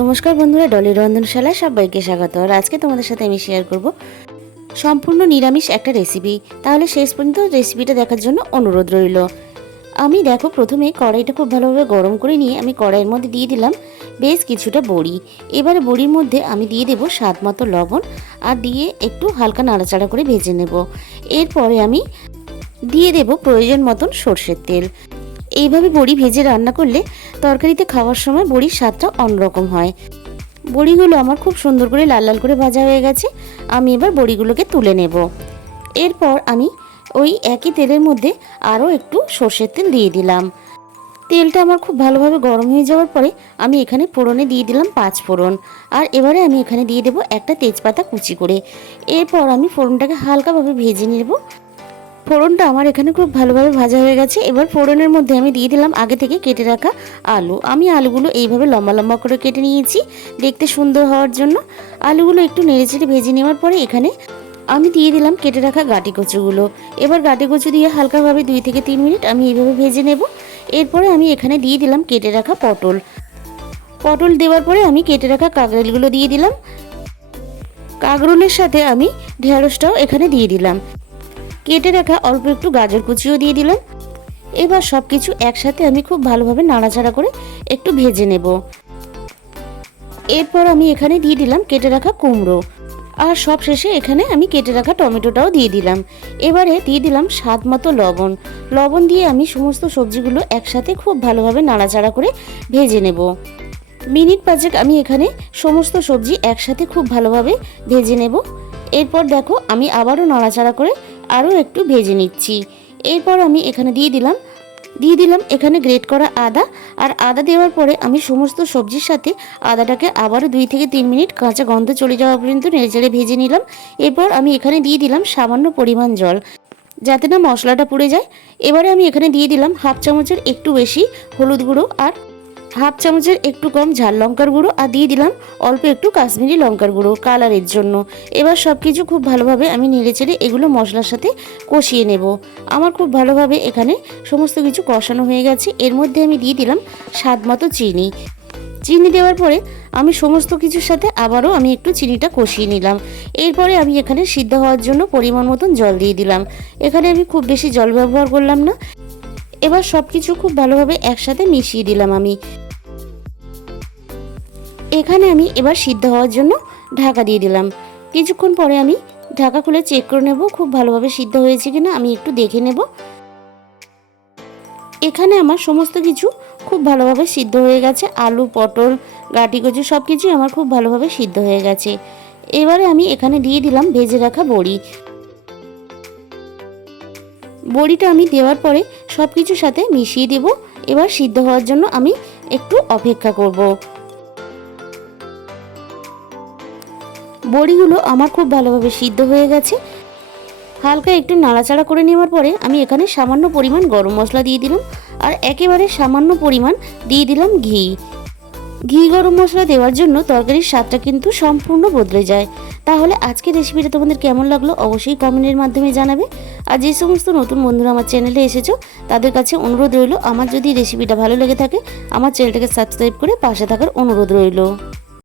নমস্কার বন্ধুরা, ডলির রন্ধনশালায় সবাইকে স্বাগত। আর আজকে তোমাদের সাথে আমি শেয়ার করব সম্পূর্ণ নিরামিষ একটা রেসিপি। তাহলে শেষ পর্যন্ত রেসিপিটা দেখার জন্য অনুরোধ রইল। আমি দেখো প্রথমে কড়াইটা খুব ভালোভাবে গরম করে নিয়ে আমি কড়াইয়ের মধ্যে দিয়ে দিলাম বেশ কিছুটা বড়ি। এবারে বড়ির মধ্যে আমি দিয়ে দেব স্বাদ মতো লবণ আর দিয়ে একটু হালকা নাড়াচাড়া করে ভেজে নেব। এরপরে আমি দিয়ে দেব প্রয়োজন মতন সর্ষের তেল। এইভাবে বড়ি ভেজে রান্না করলে তরকারিতে খাওয়ার সময় বড়ির স্বাদটা অন্যরকম হয়। বড়িগুলো আমার খুব সুন্দর করে লাল লাল করে ভাজা হয়ে গেছে। আমি এবার বড়িগুলোকে তুলে নেব। এরপর আমি ওই একই তেলের মধ্যে আরও একটু সর্ষের তেল দিয়ে দিলাম। তেলটা আমার খুব ভালোভাবে গরম হয়ে যাওয়ার পরে আমি এখানে ফোড়নে দিয়ে দিলাম 5 ফোড়ন। আর এবারে আমি এখানে দিয়ে দেব একটা তেজপাতা কুচি করে। এরপর আমি ফোড়নটাকে হালকাভাবে ভেজে নেব। ফোড়নটা আমার এখানে খুব ভালোভাবে ভাজা হয়ে গেছে। এবার ফোড়নের মধ্যে আমি দিয়ে দিলাম আগে থেকে কেটে রাখা আলু। আমি আলুগুলো এইভাবে লম্বা লম্বা করে কেটে নিয়েছি দেখতে সুন্দর হওয়ার জন্য। আলুগুলো একটু নেড়েচেড়ে ভেজে নেওয়ার পরে এখানে আমি দিয়ে দিলাম কেটে রাখা গাঁটি কচুগুলো। এবার গাঁটি কচু দিয়ে হালকাভাবে 2 থেকে 3 মিনিট আমি এইভাবে ভেজে নেব। এরপরে আমি এখানে দিয়ে দিলাম কেটে রাখা পটল দেওয়ার পরে আমি কেটে রাখা কাঁকরোলগুলো দিয়ে দিলাম। কাঁকরোলের সাথে আমি ঢেঁড়সটাও এখানে দিয়ে দিলাম। কেটে রাখা অল্প একটু গাজর কুচিও দিয়ে দিলাম। এবার সব কিছু একসাথে আমি খুব ভালোভাবে নাড়াচাড়া করে একটু ভেজে নেব। এরপর আমি এখানে দিয়ে দিলাম কেটে রাখা কুমড়ো। আর সব শেষে এখানে আমি কেটে রাখা টমেটোটাও দিয়ে দিলাম। এবারে দিয়ে দিলাম স্বাদ মতো লবণ দিয়ে আমি সমস্ত সবজিগুলো একসাথে খুব ভালোভাবে নাড়াচাড়া করে ভেজে নেব। মিনিট 5 আমি এখানে সমস্ত সবজি একসাথে খুব ভালোভাবে ভেজে নেব। এরপর দেখো আমি আবারও নাড়াচাড়া করে আরও একটু ভেজে নিচ্ছি। এরপর আমি এখানে দিয়ে দিলাম এখানে গ্রেট করা আদা। আর আদা দেওয়ার পরে আমি সমস্ত সবজির সাথে আদাটাকে আবারও 2 থেকে 3 মিনিট কাঁচা গন্ধ চলে যাওয়া পর্যন্ত নেড়েচেড়ে ভেজে নিলাম। এরপর আমি এখানে দিয়ে দিলাম সামান্য পরিমাণ জল, যাতে না মশলাটা পুড়ে যায়। এবারে আমি এখানে দিয়ে দিলাম 1/2 চামচের একটু বেশি হলুদ গুঁড়ো আর 1/2 চামচের একটু কম ঝাল লঙ্কার গুঁড়ো আর দিয়ে দিলাম অল্প একটু কাশ্মীরি লঙ্কার গুঁড়ো কালারের জন্য। এবার সব কিছু খুব ভালোভাবে আমি নেড়েচেড়ে এগুলো মশলার সাথে কষিয়ে নেব। আমার খুব ভালোভাবে এখানে সমস্ত কিছু কষানো হয়ে গেছে। এর মধ্যে আমি দিয়ে দিলাম স্বাদ মতো চিনি দেওয়ার পরে আমি সমস্ত কিছুর সাথে আবারও আমি একটু চিনিটা কষিয়ে নিলাম। এরপরে আমি এখানে সিদ্ধ হওয়ার জন্য পরিমাণ মতন জল দিয়ে দিলাম। এখানে আমি খুব বেশি জল ব্যবহার করলাম না। এবার সব কিছু খুব ভালোভাবে একসাথে মিশিয়ে দিলাম। আমি এখানে আমি এবার সিদ্ধ হওয়ার জন্য ঢাকা দিয়ে দিলাম। কিছুক্ষণ পরে আমি ঢাকা খুলে চেক করে নেব খুব ভালোভাবে সিদ্ধ হয়েছে কিনা আমি একটু দেখে নেব। এখানে আমার সমস্ত কিছু খুব ভালোভাবে সিদ্ধ হয়ে গেছে। আলু, পটল, গাঁটি কচু সব কিছুই আমার খুব ভালোভাবে সিদ্ধ হয়ে গেছে। এবারে আমি এখানে দিয়ে দিলাম ভেজে রাখা বড়িটা আমি দেওয়ার পরে সব কিছুর সাথে মিশিয়ে দেব। এবার সিদ্ধ হওয়ার জন্য আমি একটু অপেক্ষা করব। বড়িগুলো আমার খুব ভালোভাবে সিদ্ধ হয়ে গেছে। হালকা একটু নাড়াচাড়া করে নেওয়ার পরে আমি এখানে সামান্য পরিমাণ গরম মশলা দিয়ে দিলাম। আর একেবারে সামান্য পরিমাণ দিয়ে দিলাম ঘি গরম মশলা দেওয়ার জন্য তরকারির স্বাদটা কিন্তু সম্পূর্ণ বদলে যায়। তাহলে আজকের রেসিপিটা তোমাদের কেমন লাগলো অবশ্যই কমেন্টের মাধ্যমে জানাবে। আর যে সমস্ত নতুন বন্ধুরা আমার চ্যানেলে এসেছো তাদের কাছে অনুরোধ রইল, আমার যদি রেসিপিটা ভালো লেগে থাকে আমার চ্যানেলটাকে সাবস্ক্রাইব করে পাশে থাকার অনুরোধ রইল।